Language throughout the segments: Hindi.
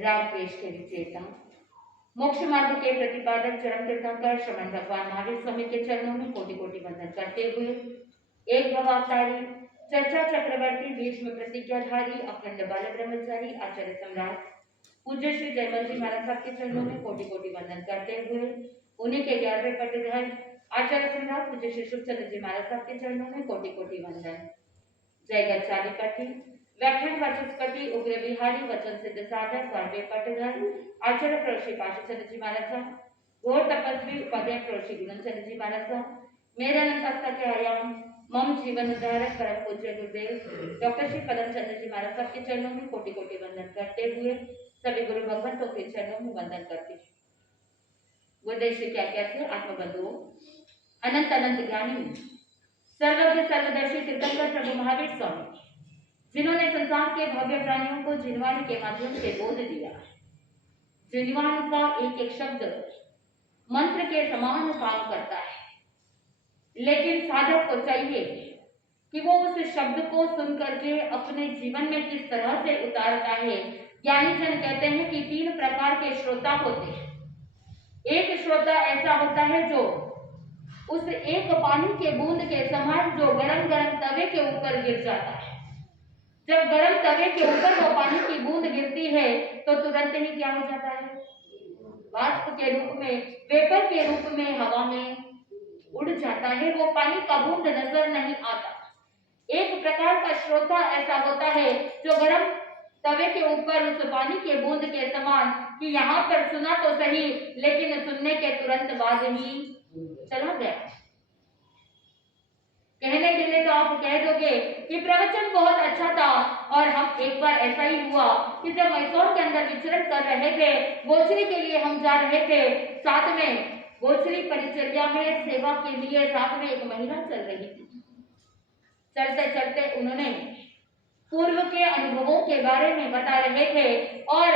राग द्वेष के विजेता, मोक्ष मार्ग के प्रतिपादक चरम तीर्थंकर श्रमण भगवान महावीर स्वामी के चरणों में कोटि कोटि वंदन करते हुए एक भवावतारी चर्चा चक्रवर्ती भीष्म प्रतिज्ञाधारी अखंड बाल ब्रह्मचारी आचार्य सम्राट पूज्य श्री जयमल जी महाराज साहब के चरणों में कोटि कोटि वंदन करते हुए उन्हीं के 11वें पट्टेदार आचार्य सम्राट पूज्य श्री सुखचंद्र जी महाराज साहब के चरणों में कोटि कोटि वंदन। जय गच्छादि पट्टी व्याख्यान वाचस्पति उग्र बिहारी वचन सिद्ध साधक 12वें पट्टेदार आचार्य प्रवृषि पार्षद जी महाराज साहब घोर तपस्वी उपाध्याय प्रवृषि गुणचंद्र जी महाराज साहब मेरे अनंत के आयाम मम जीवन उद्धारक परम पूज्य गुरुदेव डॉक्टर श्री पदम चंद्र जी महाराज साहब के चरणों में कोटि कोटि वंदन करते हुए सभी गुरु भगवंतों के चरणों में वंदन करती हूँ। गुरुदेव श्री क्या कैसे आत्मबंधुओं, अनंत अनंत ज्ञानी सर्वज्ञ सर्वदर्शी तीर्थंकर प्रभु महावीर स्वामी जिन्होंने संसार के भव्य प्राणियों को जिनवाणी के माध्यम से बोध दिया। जिनवाणी का एक एक शब्द मंत्र के समान काम करता है, लेकिन साधक को चाहिए कि वो उस शब्द को सुन करके अपने जीवन में किस तरह से उतारता है। ज्ञानी जन कहते हैं कि 3 प्रकार के श्रोता होते हैं। एक श्रोता ऐसा होता है जो उस एक पानी के बूंद के समान जो गरम गरम तवे के ऊपर गिर जाता है। जब गरम तवे के ऊपर वो पानी की बूंद गिरती है तो तुरंत ही क्या हो जाता है, वाष्प के रूप में, वेपर के रूप में हवा में उड़ जाता है, वो पानी का बूंद नजर नहीं आता। एक प्रकार का श्रोता ऐसा होता है जो गरम तवे के ऊपर उस पानी के बूंद के समान कि यहाँ पर सुना तो सही, लेकिन सुनने के तुरंत बाद ही चला गया। कहने के लिए तो आप कह दोगे कि प्रवचन बहुत अच्छा था, और हम एक बार ऐसा ही हुआ कि जब मैसूर के अंदर विचरण कर रहे थे, गोचरी के लिए हम जा रहे थे, साथ में गोचरी परिचर्या में सेवा के लिए साथ में एक महिला चल रही थी। चलते चलते उन्होंने पूर्व के अनुभवों के बारे में बता रहे थे और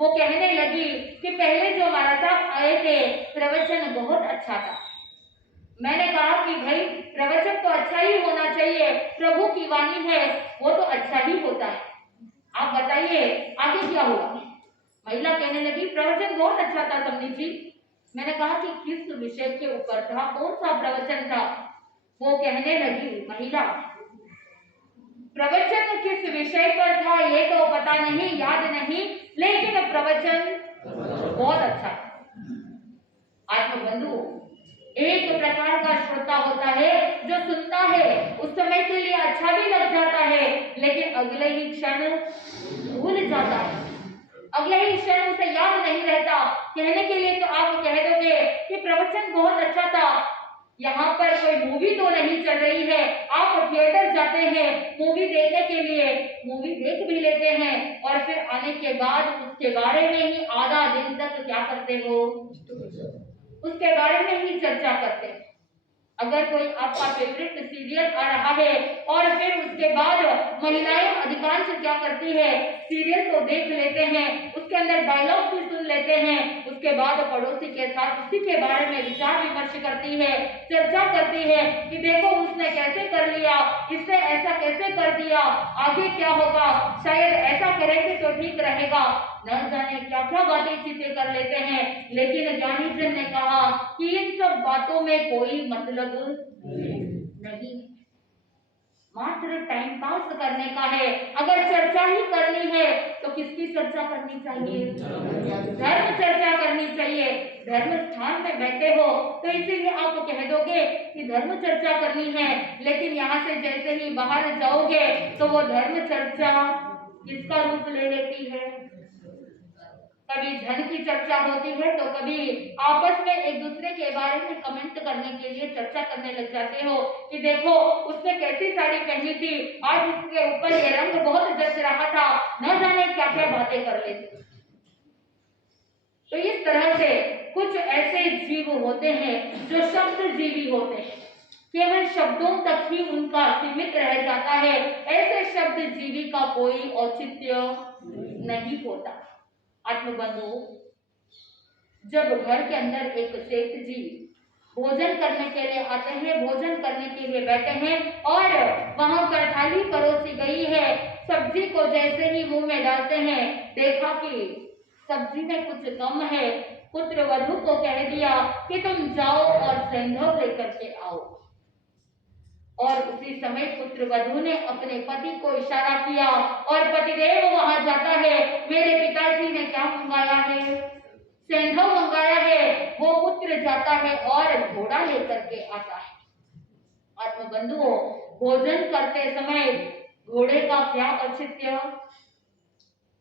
वो कहने लगी कि पहले जो महाराज साहब आए थे प्रवचन बहुत अच्छा था। मैंने कहा कि भाई प्रवचन तो अच्छा ही होना चाहिए, प्रभु की वाणी है वो तो अच्छा ही होता है, आप बताइए आगे क्या हुआ। महिला कहने लगी प्रवचन बहुत अच्छा था समनी जी। मैंने कहा कि किस विषय के ऊपर था, कौन सा प्रवचन था। वो कहने लगी महिला, प्रवचन किस विषय पर था ये तो पता नहीं, याद नहीं, लेकिन प्रवचन बहुत अच्छा था। आत्मबंधु, एक प्रकार का श्रोता होता है जो सुनता है, उस समय के लिए अच्छा भी लग जाता है, लेकिन अगले ही क्षण भूल जाता है, अगले ही क्षण उसे याद नहीं रहता। कहने के लिए तो आप कह दोगे कि प्रवचन बहुत अच्छा था, यहाँ पर कोई मूवी तो नहीं चल रही है, आप थिएटर जाते हैं मूवी देखने के लिए, मूवी देख भी लेते हैं और फिर आने के बाद उसके बारे में ही आधा दिन तक क्या करते हो, उसके बारे में ही चर्चा करते हैं। अगर कोई आपका फेवरेट सीरियल आ रहा है और फिर उसके बाद महिलाएं अधिकांश क्या करती है, सीरियल को देख लेते हैं, उसके अंदर डायलॉग भी सुन लेते हैं, उसके बाद पड़ोसी के साथ उसी के बारे में विचार विमर्श करती है, चर्चा करती है कि देखो उसने कैसे कर लिया, इसने ऐसा कैसे कर दिया, आगे क्या होगा, शायद ऐसा करेंगे तो ठीक रहेगा, न जाने क्या क्या बातें चीतें कर लेते हैं। लेकिन ज्ञानी जन ने कहा कि इन सब बातों में कोई मतलब नहीं, मात्र टाइम पास करने का है। अगर चर्चा ही करनी है तो किसकी चर्चा करनी चाहिए, धर्म चर्चा करनी चाहिए। धर्म स्थान में बैठे हो तो इसीलिए आप कह दोगे कि धर्म चर्चा करनी है, लेकिन यहाँ से जैसे ही बाहर जाओगे तो वो धर्म चर्चा किसका रूप ले लेती है। कभी धन की चर्चा होती है तो कभी आपस में एक दूसरे के बारे में कमेंट करने के लिए चर्चा करने लग जाते हो कि देखो उसने कैसी साड़ी पहनी थी, आज उसके ऊपर ये रंग बहुत जच रहा था, न जाने क्या क्या बातें कर लेते। तो इस तरह से कुछ ऐसे जीव होते हैं जो शब्द जीवी होते हैं, केवल शब्दों तक ही उनका सीमित रह जाता है। ऐसे शब्द जीवी का कोई औचित्य नहीं होता। आत्मबंधु, जब घर के अंदर एक सेठ जी भोजन करने के लिए आते हैं, भोजन करने के लिए बैठे हैं और वहां पर थाली परोसी गई है। सब्जी को जैसे ही मुंह में डालते हैं, देखा कि सब्जी में कुछ कम है। पुत्र वधू को कह दिया कि तुम जाओ और सैंधव लेकर के आओ। और उसी समय पुत्र वधू ने अपने पति को इशारा किया और पतिदेव वहां जाता है। मेरे पिताजी ने क्या मंगाया है? सैंधव मंगाया है। वो पुत्र जाता है और घोड़ा लेकर के आता है। आत्मबंधुओं, भोजन करते समय घोड़े का क्या औचित्य?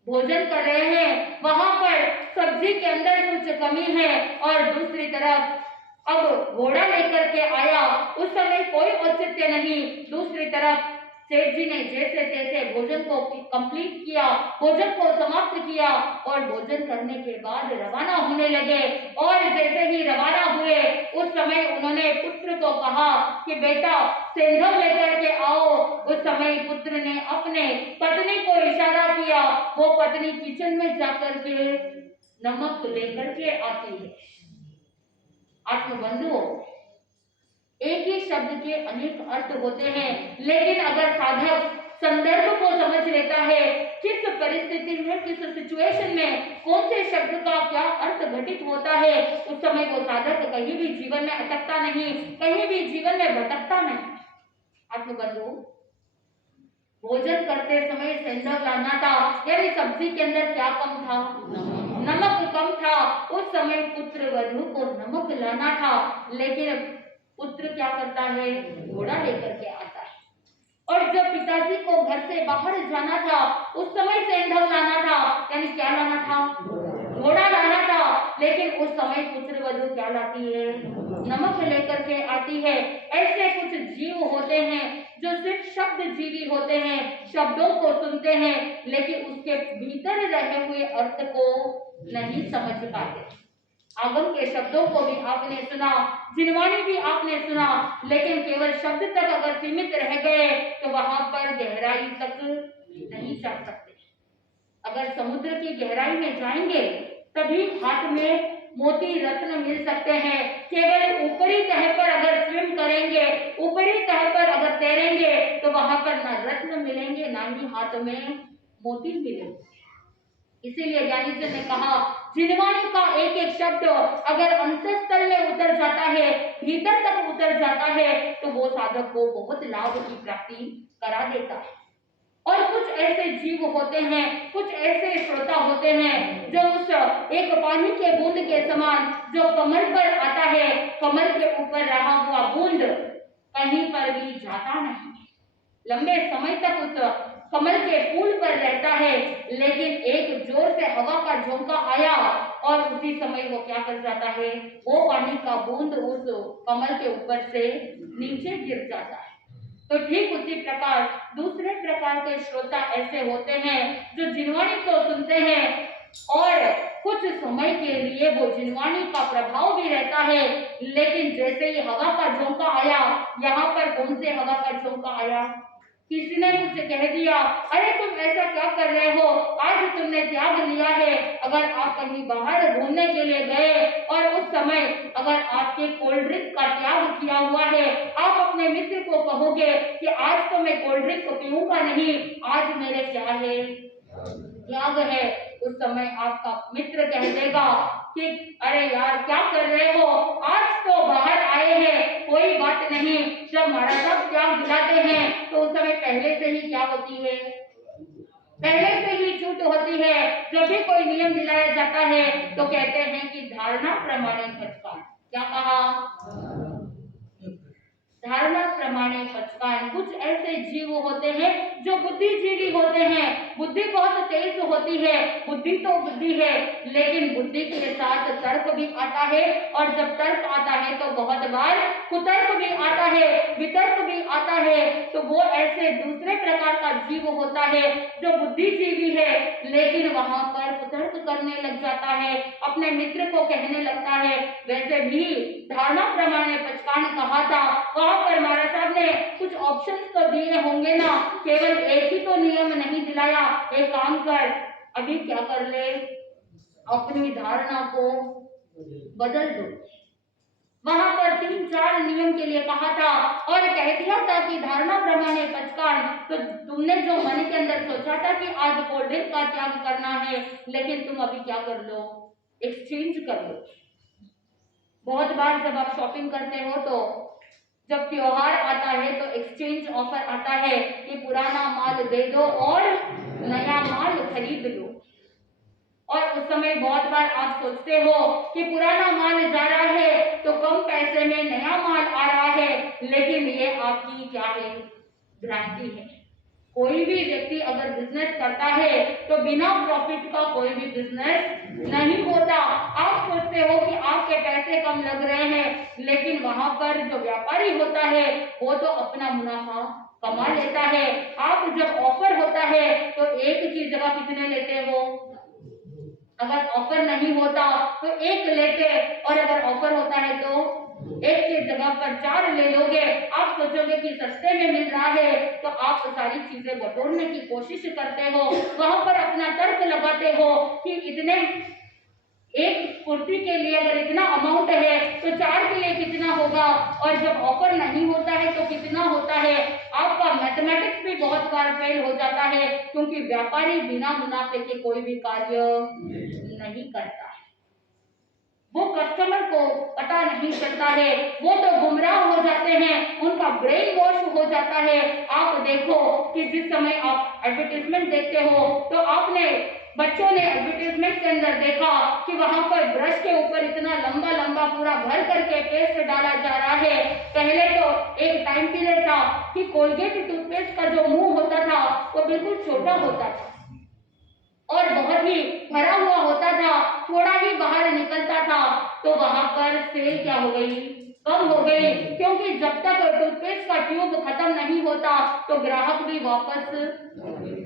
भोजन कर रहे हैं, वहां पर सब्जी के अंदर कुछ कमी है और दूसरी तरफ अब घोड़ा लेकर के आया, उस समय कोई औचित्य नहीं। दूसरी तरफ सेठ जी ने जैसे तैसे भोजन को कंप्लीट किया, भोजन को समाप्त किया और भोजन करने के बाद रवाना होने लगे। और जैसे ही रवाना हुए, उस समय उन्होंने पुत्र को कहा कि बेटा सैंधव लेकर के आओ। उस समय पुत्र ने अपने पत्नी को इशारा किया। वो पत्नी किचन में जाकर के नमक लेकर के आती है। आत्मबंधुओं, एक ही शब्द के अनेक अर्थ होते हैं, लेकिन अगर साधक संदर्भ को समझ लेता है, किस परिस्थिति में, किस सिचुएशन में कौन से शब्द का क्या अर्थ घटित होता है, उस समय वो साधक कहीं भी जीवन में अटकता नहीं, कहीं भी जीवन में भटकता नहीं। आत्मबंधु, भोजन करते समय सैंधव लाना था, यानी सब्जी के अंदर क्या कम था? नमक कम था। उस समय पुत्र वधू को नमक लाना था, लेकिन पुत्र क्या करता है? घोड़ा लेकर के आता है। और जब पिताजी को घर से बाहर जाना था, उस समय सैंधव लाना था, यानी क्या लाना था? घोड़ा लाना था। लेकिन उस समय पुत्र वधू क्या लाती है? नमक लेकर के आती है। ऐसे कुछ जीव होते हैं जो सिर्फ शब्द जीवी होते हैं, शब्दों को सुनते हैं, लेकिन उसके भीतर रहे हुए अर्थ को नहीं समझ पाते। आगम के शब्दों को भी आपने सुना, जिनवाणी भी आपने सुना, लेकिन केवल शब्द तक अगर सीमित रह गए तो वहां पर गहराई तक नहीं जा सकते। अगर समुद्र की गहराई में जाएंगे तभी हाथ में मोती रत्न मिल सकते हैं। केवल ऊपरी तह पर अगर स्विम करेंगे, ऊपरी तह पर अगर तैरेंगे तो वहां पर ना रत्न मिलेंगे, ना ही हाथ में मोती मिलेंगे। इसीलिए ज्ञानी जन ने कहा, जिनवाणी का एक एक शब्द अगर अंतःस्थल में उतर जाता है, भीतर तक उतर जाता है, तो वो साधक को बहुत लाभ की प्राप्ति करा देता है। और कुछ ऐसे जीव होते हैं, कुछ ऐसे श्रोता होते हैं जो उस एक पानी के बूंद के समान जो कमल पर आता है, कमल के ऊपर रहा हुआ बूंद कहीं पर भी जाता नहीं, लंबे समय तक उस कमल के फूल पर रहता है। लेकिन एक जोर से हवा का झोंका आया और उसी समय वो क्या कर जाता है? वो पानी का बूंद उस कमल के ऊपर से नीचे गिर जाता है। तो ठीक उसी प्रकार दूसरे प्रकार के श्रोता ऐसे होते हैं जो जिनवाणी को सुनते हैं और कुछ समय के लिए वो जिनवाणी का प्रभाव भी रहता है, लेकिन जैसे ही हवा का झोंका आया, यहाँ पर कौन से हवा का झोंका आया? किसी ने मुझसे कह दिया, अरे तुम ऐसा क्या कर रहे हो, आज तुमने त्याग लिया है। अगर आप कहीं बाहर घूमने के लिए गए और उस समय अगर आपके कोल्ड ड्रिंक का त्याग किया हुआ है, आप अपने मित्र को कहोगे कि आज तो मैं कोल्ड ड्रिंक को पीऊंगा नहीं, आज मेरे क्या है? त्याग है। उस समय आपका मित्र कह देगा कि अरे यार क्या कर रहे हो, आज तो बाहर आए हैं, कोई बात नहीं। जब महाराज त्याग दिलाते हैं तो उस समय पहले से ही क्या होती है? पहले से ही छूट होती है। जब भी कोई नियम दिलाया जाता है तो कहते हैं कि धारणा प्रमाणे पचकान। क्या कहा? धारणा प्रमाणे पचकान। कुछ ऐसे जीव होते हैं जो बुद्धिजीवी होते हैं, बुद्धि बहुत तेज होती है, बुद्धि तो बुद्धि है, लेकिन बुद्धि के साथ तर्क भी आता है, और जब तर्क आता है तो बहुत बार कुतर्क भी आता है, वितर्क भी आता है। तो वो ऐसे दूसरे प्रकार का जीव होता है जो बुद्धिजीवी है, लेकिन वहां पर कुतर्क करने लग जाता है, अपने मित्र को कहने लगता है। वैसे भी धारणा प्रमाणे पचकान कहा था, वहां पर महाराज साहब ने कुछ ऑप्शंस तो दिए होंगे ना, केवल एक ही तो नियम नहीं दिलाया। एक काम कर, अभी क्या कर ले, अपनी धारणा को बदल दो। वहां पर 3-4 नियम के लिए कहा था और कह दिया था कि धारणा प्रमाणे पचकान। तो तुमने जो मन के अंदर सोचा था कि आज कोल्ड ड्रिंक का त्याग करना है, लेकिन तुम अभी क्या कर लो, एक्सचेंज कर लो। बहुत बार जब आप शॉपिंग करते हो तो जब त्योहार आता है तो एक्सचेंज ऑफर आता है कि पुराना माल दे दो और नया माल खरीद लो। और उस समय बहुत बार आप सोचते हो कि पुराना माल जा रहा है तो कम पैसे में नया माल आ रहा है, लेकिन ये आपकी क्या है, भ्रांति है। कोई भी व्यक्ति अगर बिजनेस करता है तो बिना प्रॉफिट का कोई भी बिजनेस नहीं होता। आप सोचते हो कि आपके पैसे कम लग रहे हैं, लेकिन वहां पर जो व्यापारी होता है वो तो अपना मुनाफा कमा लेता है। आप जब ऑफर होता है तो एक की जगह कितने लेते हो, अगर ऑफर नहीं होता तो एक लेते, और अगर ऑफर होता है तो एक की जगह पर 4 ले लोगे। आप सोचोगे कि सस्ते में मिल रहा है तो आप सारी चीजें बटोरने की कोशिश करते हो, वहां पर अपना तर्क लगाते हो कि इतने एक कुर्ती के लिए अगर इतना अमाउंट है तो 4 के लिए कितना होगा, और जब ऑफर नहीं होता है तो कितना होता है। आपका मैथमेटिक्स भी बहुत बार फेल हो जाता है, क्योंकि व्यापारी बिना मुनाफे के कोई भी कार्य नहीं करता है। वो कस्टमर को पता नहीं चलता है, वो तो गुमराह हो जाते हैं, उनका ब्रेन वॉश हो जाता है। आप देखो कि जिस समय आप एडवर्टाइजमेंट देखते हो तो आपने बच्चों ने एडवर्टाइजमेंट के अंदर देखा कि वहां पर ब्रश के ऊपर इतना लंबा लंबा पूरा भर करके पेस्ट डाला जा रहा है। पहले तो एक टाइम पीरियड था कि कोलगेट टूथपेस्ट का जो मुंह होता था वो बिल्कुल छोटा होता था और बहुत ही भरा हुआ होता था, थोड़ा ही बाहर निकलता था। तो वहां पर सेल क्या हो गई, कम हो गई, क्योंकि जब तक टूथपेस्ट का ट्यूब खत्म नहीं होता तो ग्राहक भी वापस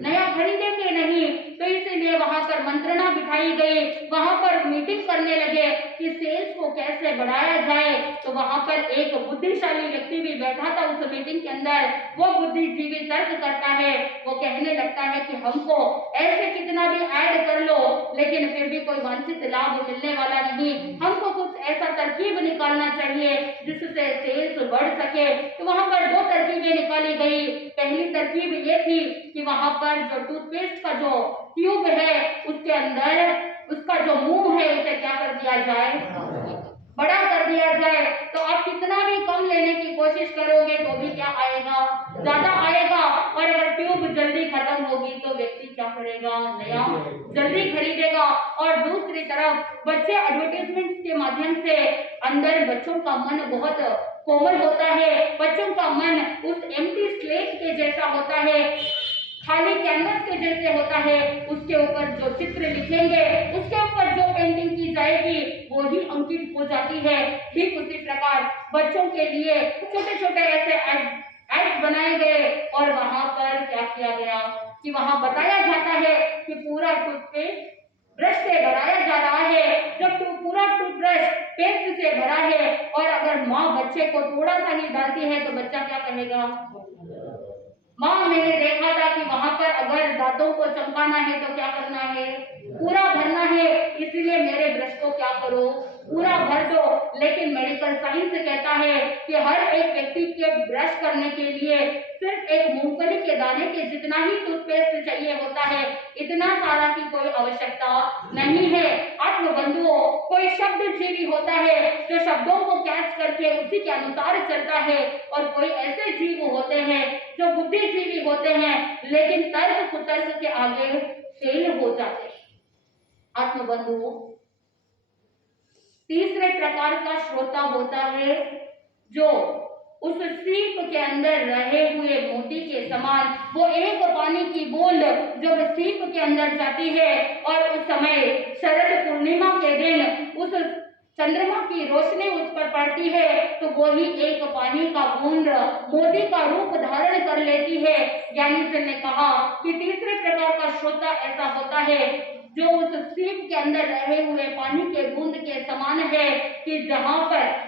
नया खरीदेंगे नहीं। तो इसीलिए वहां पर मंत्रणा बिठाई गई, वहां पर मीटिंग करने लगे कि सेल्स को कैसे बढ़ाया जाए। तो वहां पर एक बुद्धिशाली व्यक्ति भी बैठा था उस मीटिंग के अंदर। वो बुद्धिजीवी तर्क करता है, वो कहने लगता है कि हमको ऐसे कितना भी ऐड कर लो लेकिन फिर भी कोई वांछित लाभ मिलने वाला नहीं, हमको कुछ ऐसा तरकीब निकालना चाहिए जिससे सेल्स बढ़ सके। तो वहां पर 2 तरकीबें निकाली गई। पहली तरकीब ये थी कि वहां पर जो टूथपेस्ट का जो ट्यूब है उसके अंदर उसका जो मुंह है उसे क्या कर दिया जाए, बड़ा कर दिया जाए। तो आप कितना भी कम लेने की कोशिश करोगे तो भी क्या आएगा, ज्यादा आएगा। और अगर ट्यूब जल्दी खत्म होगी तो व्यक्ति क्या करेगा, नया जल्दी खरीदेगा। और दूसरी तरफ बच्चे एडवर्टाइजमेंट के माध्यम से, अंदर बच्चों का मन बहुत कोमल होता है, बच्चों का मन उस एम्प्टी स्लेट के जैसा होता है, खाली कैनवस के जैसे होता है। उसके ऊपर जो चित्र लिखेंगे, उसके ऊपर जो पेंटिंग की जाएगी वो ही अंकित हो जाती है। ठीक उसी प्रकार बच्चों के लिए छोटे छोटे ऐसे एड बनाए गए और वहां पर क्या किया गया कि वहां बताया जाता है कि पूरा टूथपेस्ट ब्रश से भराया जा रहा है। जब पूरा टूथब्रश पेस्ट से भरा है और अगर माँ बच्चे को थोड़ा सा ही डालती है तो बच्चा क्या कहेगा, माँ मैंने देखा था कि वहां पर अगर दांतों को चमकाना है तो क्या करना है, पूरा भरना है, इसलिए मेरे ब्रश को क्या करो, पूरा भर दो। लेकिन मेडिकल साइंस कहता है कि हर एक व्यक्ति के ब्रश करने के लिए सिर्फ एक मूंगफली के दाने के जितना ही टूथपेस्ट चाहिए होता है, इतना सारा की कोई आवश्यकता नहीं है। आत्मबंधुओं, कोई शब्द जीवी होता है जो शब्दों को कैच करके उसी के अनुसार चलता है, और कोई ऐसे जीव होते हैं जो बुद्धिजीवी होते हैं लेकिन तर्क कुतर्क के आगे फेल हो जाते हैं। आत्मबंधुओं, तीसरे प्रकार का श्रोता होता है जो उस सीप के अंदर रहे हुए मोती के समान, वो एक पानी की बूंद जब सीप के अंदर जाती है और उस समय शरद पूर्णिमा के दिन उस चंद्रमा की रोशनी उस पर पड़ती है तो वो ही एक पानी का बूंद मोती का रूप धारण कर लेती है। ज्ञानी जन ने कहा कि तीसरे प्रकार का श्रोता ऐसा होता है जो उस सीप के अंदर रहे हुए पानी के बूंद के समान है कि जहां पर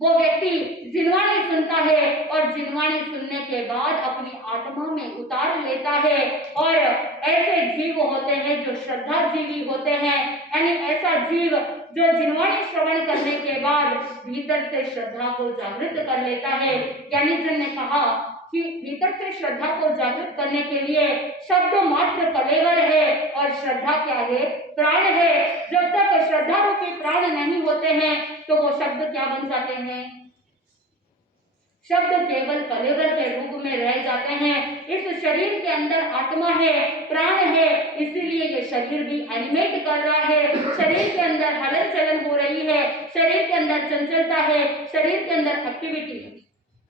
वो व्यक्ति जिनवाणी सुनता है और जिनवाणी सुनने के बाद अपनी आत्मा में उतार लेता है। और ऐसे जीव होते हैं जो श्रद्धा जीवी होते हैं, यानी ऐसा जीव जो जिनवाणी श्रवण करने के बाद भीतर से श्रद्धा को जागृत कर लेता है। ज्ञानी जन ने कहा कि भीतर से श्रद्धा को जागृत करने के लिए शब्द मात्र कलेवर है और श्रद्धा क्या है? प्राण है। जब तक श्रद्धा रूपी प्राण नहीं होते हैं तो वो शब्द क्या बन जाते हैं? शब्द केवल कलेवर के रूप में रह जाते हैं। इस शरीर के अंदर आत्मा है, प्राण है, इसीलिए ये शरीर भी एनिमेट कर रहा है, शरीर के अंदर हलन चलन हो रही है, शरीर के अंदर चंचलता है, शरीर के अंदर एक्टिविटी है।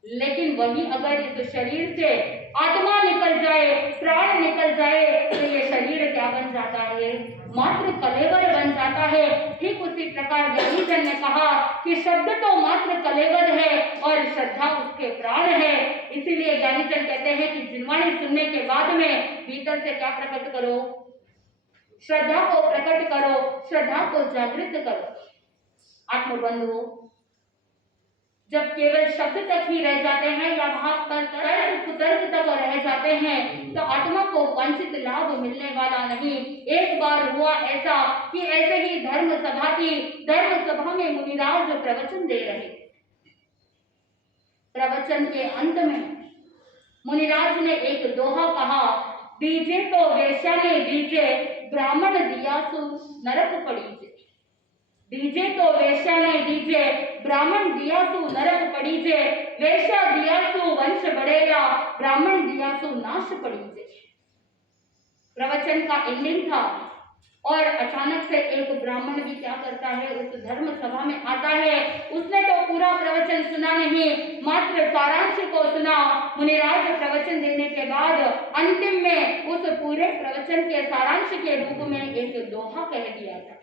लेकिन वही अगर इस शरीर से आत्मा निकल जाए, प्राण निकल जाए, तो ये शरीर क्या बन जाता है? मात्र कलेवर बन जाता है। ठीक उसी प्रकार ज्ञानीजन ने कहा कि शब्द तो मात्र कलेवर है और श्रद्धा उसके प्राण है। इसीलिए ज्ञानीजन कहते हैं कि जिनवाणी सुनने के बाद में भीतर से क्या प्रकट करो? श्रद्धा को प्रकट करो, श्रद्धा को जागृत करो। आत्मबंधु, जब केवल शब्द तक ही रह जाते हैं या वहां पर तर्क कुतर्क तक रह जाते हैं तो आत्मा को वांछित लाभ मिलने वाला नहीं। एक बार हुआ ऐसा कि ऐसे ही धर्म सभा थी, धर्म सभा में मुनिराज प्रवचन दे रहे। प्रवचन के अंत में मुनिराज ने एक दोहा कहा, दीजे तो वेश्या ने दीजे, ब्राह्मण दिया सु नरक पड़ीजे। दीजे तो वेश्या ने दीजे, ब्राह्मण दिया सु नरक पड़ीजे। वेश्या दिया सु वंश बढ़ेगा, ब्राह्मण दिया सु नाश पड़ीजे। प्रवचन का एंडिंग था और अचानक से एक ब्राह्मण भी क्या करता है? उस धर्म सभा में आता है। उसने तो पूरा प्रवचन सुना नहीं, मात्र सारांश को सुना। मुनिराज प्रवचन देने के बाद अंतिम में उस पूरे प्रवचन के सारांश के रूप में एक दोहा कह दिया था।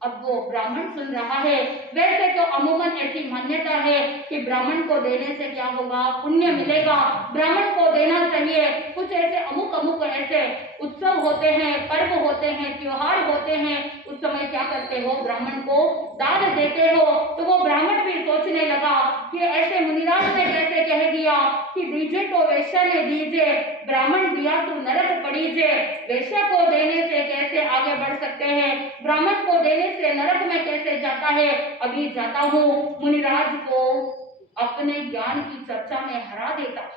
अब वो ब्राह्मण सुन रहा है। वैसे तो अमूमन ऐसी मान्यता है कि ब्राह्मण को देने से क्या होगा? पुण्य मिलेगा, ब्राह्मण को देना चाहिए। कुछ ऐसे अमुक ऐसे उत्सव होते हैं, पर्व होते हैं, त्योहार होते हैं, उस समय क्या करते हो? ब्राह्मण को दान देते हो। तो वो ब्राह्मण भी सोचने लगा कि ऐसे मुनिराज ने कैसे कह दिया कि दीजे तो वेश्या ने दीजे, ब्राह्मण दिया तो नरक पड़ीजे। वेश्या को देने से कैसे आगे बढ़ सकते हैं? ब्राह्मण को देने से नरक में कैसे जाता है? अभी जाता हूँ। मुनिराज को अपने ज्ञान की चर्चा में हरा देता।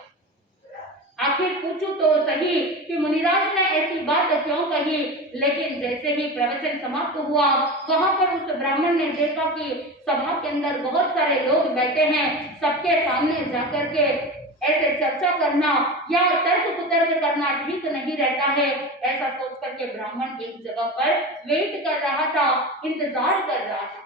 आखिर पूछूं तो सही कि मुनिराज ने ऐसी बात क्यों कही। लेकिन जैसे ही प्रवचन समाप्त हुआ, वहां पर उस ब्राह्मण ने देखा कि सभा के अंदर बहुत सारे लोग बैठे हैं। सबके सामने जाकर के ऐसे चर्चा करना या तर्क कुतर्क करना ठीक नहीं रहता है। ऐसा सोच करके ब्राह्मण एक जगह पर वेट कर रहा था, इंतजार कर रहा था।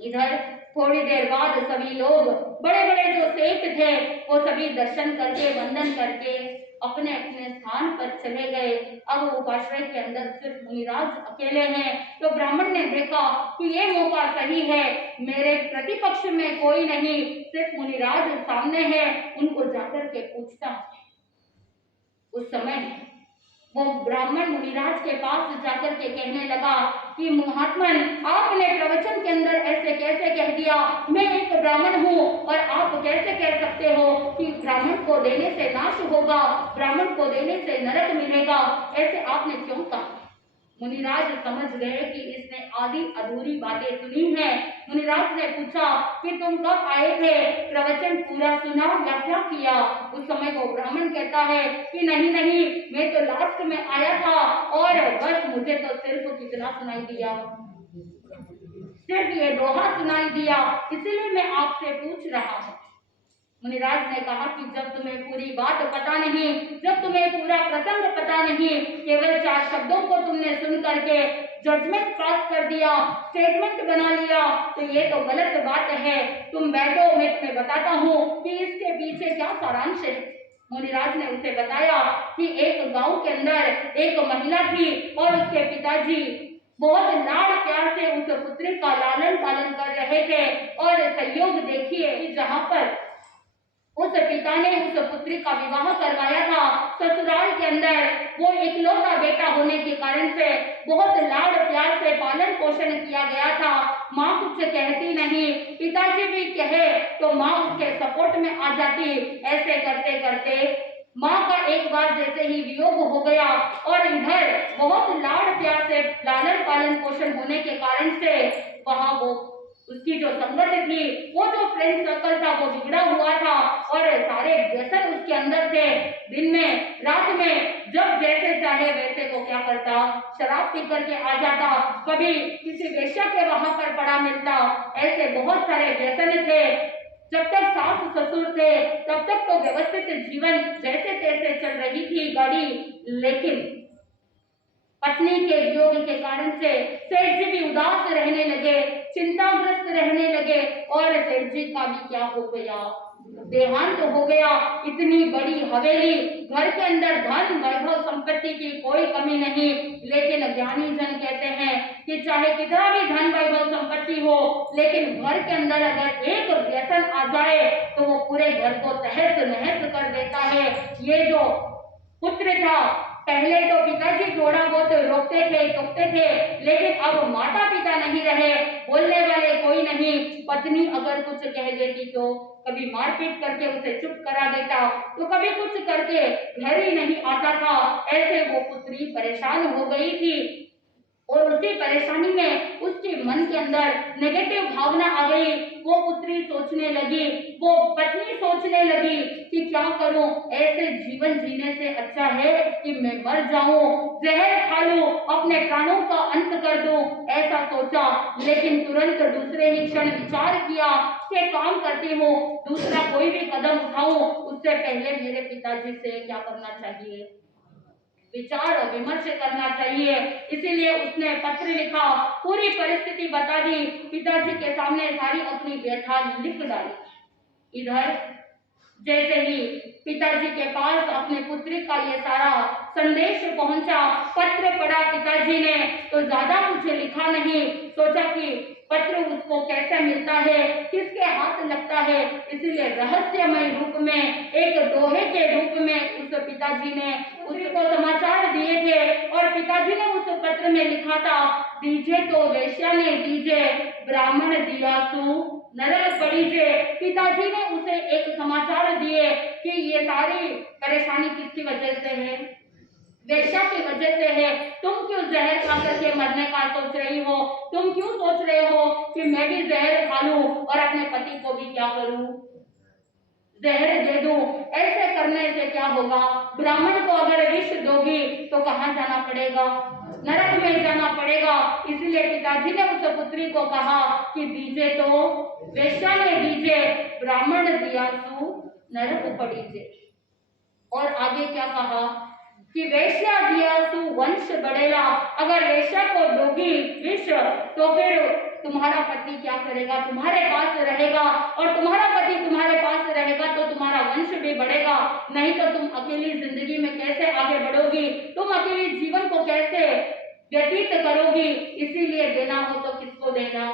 इधर थोड़ी देर बाद सभी लोग, बड़े बड़े जो सेठ थे, वो सभी दर्शन करके वंदन करके अपने अपने स्थान पर चले गए। अब उपाश्रय के अंदर सिर्फ मुनिराज अकेले हैं। तो ब्राह्मण ने देखा कि ये मौका सही है, मेरे प्रतिपक्ष में कोई नहीं, सिर्फ मुनिराज सामने है, उनको जाकर के पूछता। उस समय वो ब्राह्मण मुनिराज के पास जाकर के कहने लगा कि महात्मन, आपने प्रवचन के अंदर ऐसे कैसे कह दिया? मैं एक ब्राह्मण हूँ और आप कैसे कह सकते हो कि ब्राह्मण को देने से नाश होगा, ब्राह्मण को देने से नरक मिलेगा? ऐसे आपने क्यों कहा? मुनिराज समझ गए कि इसने आधी अधूरी बातें सुनी हैं। मुनिराज ने पूछा कि तुम कब आए थे? प्रवचन पूरा सुना या क्या किया? उस समय वो ब्राह्मण कहता है कि नहीं, मैं तो लास्ट में आया था और बस मुझे तो सिर्फ कितना सुनाई दिया, सिर्फ ये दोहा सुनाई दिया, इसीलिए मैं आपसे पूछ रहा हूँ। मुनिराज ने कहा कि जब तुम्हें पूरी बात पता नहीं, जब तुम्हें पूरा प्रसंग पता नहीं, केवल 4 शब्दों को तुमने सुन करके जजमेंट पास कर दिया, स्टेटमेंट बना लिया, तो ये तो गलत बात है। तुम बैठो, मैं तुम्हें बताता हूँ कि इसके पीछे क्या सारांश है। मुनिराज ने उसे बताया कि एक गांव के अंदर एक महिला थी और उसके पिताजी बहुत लाड़ प्यार से उस पुत्री का लालन पालन कर रहे थे। और संयोग देखिए कि जहाँ पर उस पिता ने उस पुत्री का विवाह करवाया था, ससुराल के अंदर वो इकलौता बेटा होने के कारण से बहुत लाड़ प्यार से पालन पोषण किया गया था। माँ कुछ कहती नहीं, पिताजी भी कहे तो माँ उसके सपोर्ट में आ जाती। ऐसे करते करते माँ का एक बार जैसे ही वियोग हो गया और इधर बहुत लाड़ प्यार से लालन पालन पोषण होने के कारण से वहां वो उसकी जो संगत थी, वो जो फ्रेंड सर्कल था वो बिगड़ा हुआ था और सारे व्यसन उसके अंदर थे। दिन में रात में जब जैसे चाहे वैसे वो क्या करता, शराब पी करके आ जाता, कभी किसी वेश्या के वहां पर पड़ा मिलता। ऐसे बहुत सारे व्यसन थे। जब तक सास ससुर थे तब तक तो व्यवस्थित जीवन जैसे तैसे चल रही थी गाड़ी, लेकिन पत्नी के वियोग के कारण से सेठ जी भी उदास रहने लगे, चिंताग्रस्त रहने लगे और सेठ जी का भी क्या हो गया, देहांत हो गया। इतनी बड़ी हवेली, घर के अंदर धन वैभव संपत्ति की कोई कमी नहीं, लेकिन ज्ञानी जन कहते हैं कि चाहे कितना भी धन वैभव संपत्ति हो, लेकिन घर के अंदर अगर एक व्यसन आ जाए तो वो पूरे घर को तहस नहस कर देता है। ये जो पुत्र था, पहले तो पिताजी थोड़ा बहुत रोकते थे टोकते थे, लेकिन अब माता पिता नहीं रहे, बोलने वाले कोई नहीं। पत्नी अगर कुछ कह देती तो कभी मारपीट करके उसे चुप करा देता, तो कभी कुछ करके घर ही नहीं आता था। ऐसे वो पुत्री परेशान हो गई थी और उसी परेशानी में उसके मन के अंदर नेगेटिव भावना आ गई। वो पुत्री सोचने लगी, वो पत्नी सोचने लगी कि क्या करूं, ऐसे जीवन जीने से अच्छा है कि मैं मर जाऊं, जहर खा लूं, अपने प्राणों का अंत कर दूं, ऐसा सोचा। लेकिन तुरंत दूसरे ही क्षण विचार किया कि काम करती हूँ, दूसरा कोई भी कदम उठाऊं उससे पहले मेरे पिताजी से क्या करना चाहिए, विचार और विमर्श करना चाहिए। इसीलिए उसने पत्र लिखा, पूरी परिस्थिति बता दी, पिताजी के सामने सारी अपनी व्यथा लिख डाली। इधर जैसे ही पिताजी के पास अपने पुत्री का ये सारा संदेश पहुंचा, पत्र पढ़ा पिताजी ने, तो ज्यादा कुछ लिखा नहीं, सोचा कि पत्र उसको कैसे मिलता है, किसके हाथ लगता है, इसलिए रहस्यमय रूप में एक दोहे के रूप में उस पिताजी ने उसको समाचार दिए थे। और पिताजी ने उस पत्र में लिखा था, दीजे तो वेश्या ने दीजे, ब्राह्मण दिया सु नरक पड़ीजे। पिताजी ने उसे एक समाचार दिए कि ये सारी परेशानी किसकी वजह से है, वेश्या की वजह से है। तुम क्यों जहर खा करके मरने का सोच रही हो, तुम क्यों सोच रहे हो कि मैं भी जहर खा लूं और अपने पति को भी क्या करूं, जहर दे दूं। ऐसे करने से क्या होगा, ब्राह्मण को अगर विष दोगी तो कहाँ जाना पड़ेगा, नरक में जाना पड़ेगा। इसलिए पिताजी ने उस पुत्री को कहा कि दीजे तो वेश्या ने दीजे, ब्राह्मण दिया सु नरक पड़ीजे। और आगे क्या कहा कि वेश्या दिया सु वंश बढ़ेगा, अगर वेश्या को दोगी विष तो फिर तुम्हारा पति क्या करेगा, तुम्हारे पास रहेगा, और तुम्हारा पति तुम्हारे पास रहेगा तो तुम्हारा वंश भी बढ़ेगा। नहीं तो तुम अकेली जिंदगी में कैसे आगे बढ़ोगी, तुम अकेली जीवन को कैसे व्यतीत करोगी। इसीलिए देना हो तो किसको देना,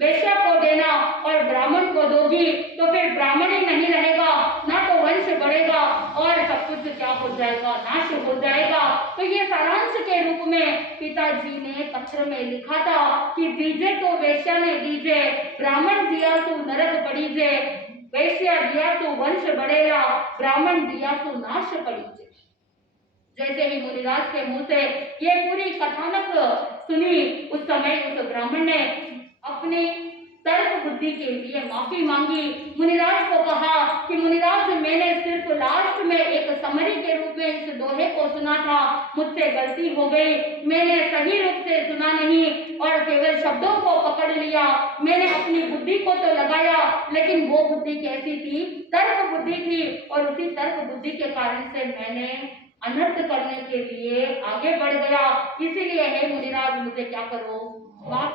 वेश्या को देना, और ब्राह्मण को दोगी तो फिर ब्राह्मण ही नहीं रहेगा, ना तो वंश बढ़ेगा और सब कुछ क्या हो जाएगा, नाश हो जाएगा। तो ये सारांश के रूप में पिताजी ने पत्र में लिखा था कि दीजे तो वेश्या ने दीजे, ब्राह्मण दिया तो नरक पड़ीजे, वेश्या दिया तो वंश बढ़ेगा, ब्राह्मण दिया तो नाश पड़ीजे। जैसे ही मुनिराज के मुंह से ये पूरी कथानक सुनी, उस समय उस ब्राह्मण ने अपनी तर्क बुद्धि के लिए माफी मांगी। मुनिराज को कहा कि मुनिराज, मैंने सिर्फ लास्ट में एक समरी के रूप में इस दोहे को सुना था, मुझसे गलती हो गई, मैंने सही रूप से सुना नहीं और केवल शब्दों को पकड़ लिया। मैंने अपनी बुद्धि को तो लगाया, लेकिन वो बुद्धि कैसी थी, तर्क बुद्धि थी, और उसी तर्क बुद्धि के कारण से मैंने अनर्थ करने के लिए आगे बढ़ गया। इसीलिए हे मुनिराज, मुझे क्या करो,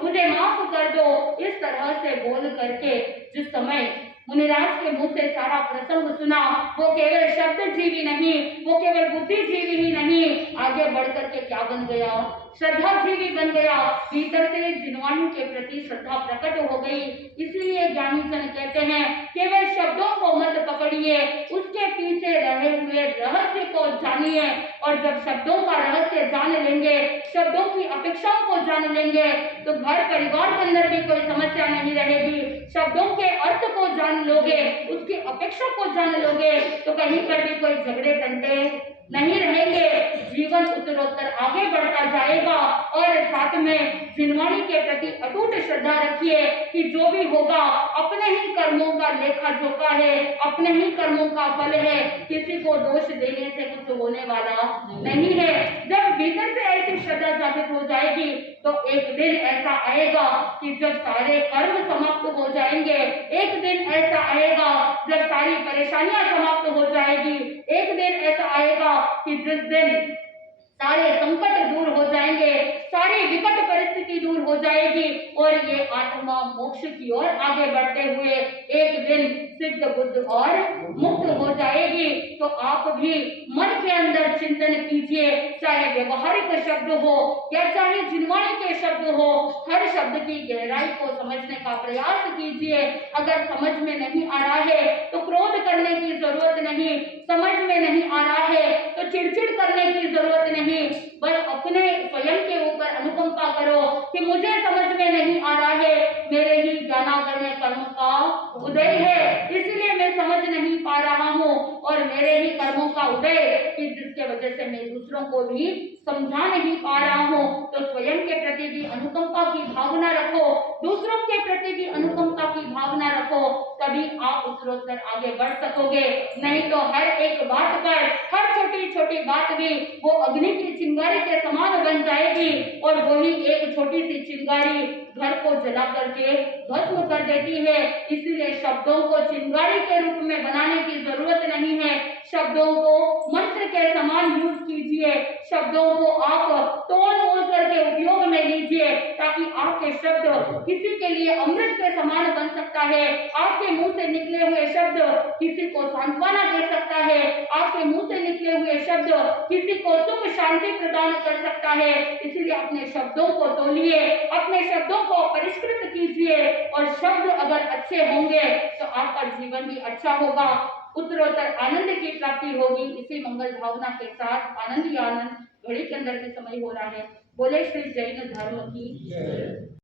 मुझे माफ कर दो। इस तरह से बोल करके जिस समय मुनिराज के मुंह से सारा प्रसंग सुना, वो केवल शब्द जीवी नहीं, वो केवल बुद्धिजीवी ही नहीं, आगे बढ़ करके क्या बन गया, श्रद्धा जीवी बन गया। भीतर से जिनवाणी के प्रति श्रद्धा प्रकट हो गई। इसलिए ज्ञानी जन कहते हैं, केवल शब्दों को मत पकड़िए, उसके पीछे रहे हुए रहस्य को जानिए। और जब शब्दों का रहस्य जान लेंगे, शब्दों की अपेक्षाओं को जान लेंगे, तो घर परिवार के अंदर भी कोई समस्या नहीं रहेगी। शब्दों के अर्थ को जान लोगे, उसकी अपेक्षा को जान लोगे, तो कहीं पर भी कोई झगड़े टंटे नहीं रहेंगे। जीवन जीवन उत्तरोत्तर आगे बढ़ता जाएगा। और साथ में जिनवाणी के प्रति अटूट श्रद्धा रखिए कि जो भी होगा अपने ही कर्मों का लेखा जोखा है, अपने ही कर्मों का फल है, किसी को दोष देने से कुछ होने वाला नहीं है। जब भीतर से ऐसी श्रद्धा जागृत हो जाएगी तो एक दिन ऐसा आएगा कि जब सारे कर्म समाप्त हो जाएंगे, एक दिन ऐसा आएगा जब सारी परेशानियां समाप्त हो जाएगी, एक दिन ऐसा आएगा कि जिस दिन सारे संकट दूर हो जाएंगे, सारी विकट परिस्थिति दूर हो जाएगी और ये आत्मा मोक्ष की ओर आगे बढ़ते हुए एक दिन सिद्ध बुद्ध और मुक्त हो जाएगी। तो आप भी मन के अंदर चिंतन कीजिए, चाहे व्यवहारिक शब्द हो या चाहे जिनवाणी के शब्द हो, हर शब्द की गहराई को समझने का प्रयास कीजिए। अगर समझ में नहीं आ रहा है तो क्रोध करने की जरूरत नहीं, समझ में नहीं आ रहा है तो चिड़चिड़ करने की जरूरत नहीं, बस अपने स्वयं के ऊपर अनुकंपा करो कि मुझे समझ में नहीं आ रहा है, मेरे ही ज्ञानागम्य कर्म का उदय है, इसलिए मैं समझ नहीं पा रहा हूँ, और मेरे ही कर्मों का उदय कि जिसके वजह से मैं दूसरों को भी समझा नहीं पा रहा हूँ। तो स्वयं के प्रति भी अनुकंपा की भावना रखो, दूसरों के प्रति भी अनुकंपा की भावना रखो, तभी आप उत्तरोत्तर आगे बढ़ सकोगे। नहीं तो हर एक बात पर, हर छोटी छोटी बात भी वो अग्नि की चिंगारी के समान बन जाएगी और वही एक छोटी सी चिंगारी घर को जला करके भस्म कर देती है। इसलिए शब्दों को चिंगारी के रूप में बनाने की जरूरत नहीं है, शब्दों को मंत्र के समान यूज कीजिए, शब्दों को आप तोड़ मोड़ करके उपयोग में लीजिए ताकि आपके शब्द किसी के लिए अमृत के समान बन सकता है। आपके मुंह से निकले हुए शब्द किसी को सांत्वना दे सकता है, आपके मुंह से निकले हुए शब्द किसी को सुख शांति प्रदान कर सकता है। इसलिए अपने शब्दों को तोलिए, अपने शब्दों को परिष्कृत कीजिए, और शब्द अगर अच्छे होंगे तो आपका जीवन भी अच्छा होगा, उत्तरोत्तर आनंद की प्राप्ति होगी। इसी मंगल भावना के साथ आनंद ही आनंद घड़ी के अंदर के समय हो रहा है। बोले श्री जैन धर्म की।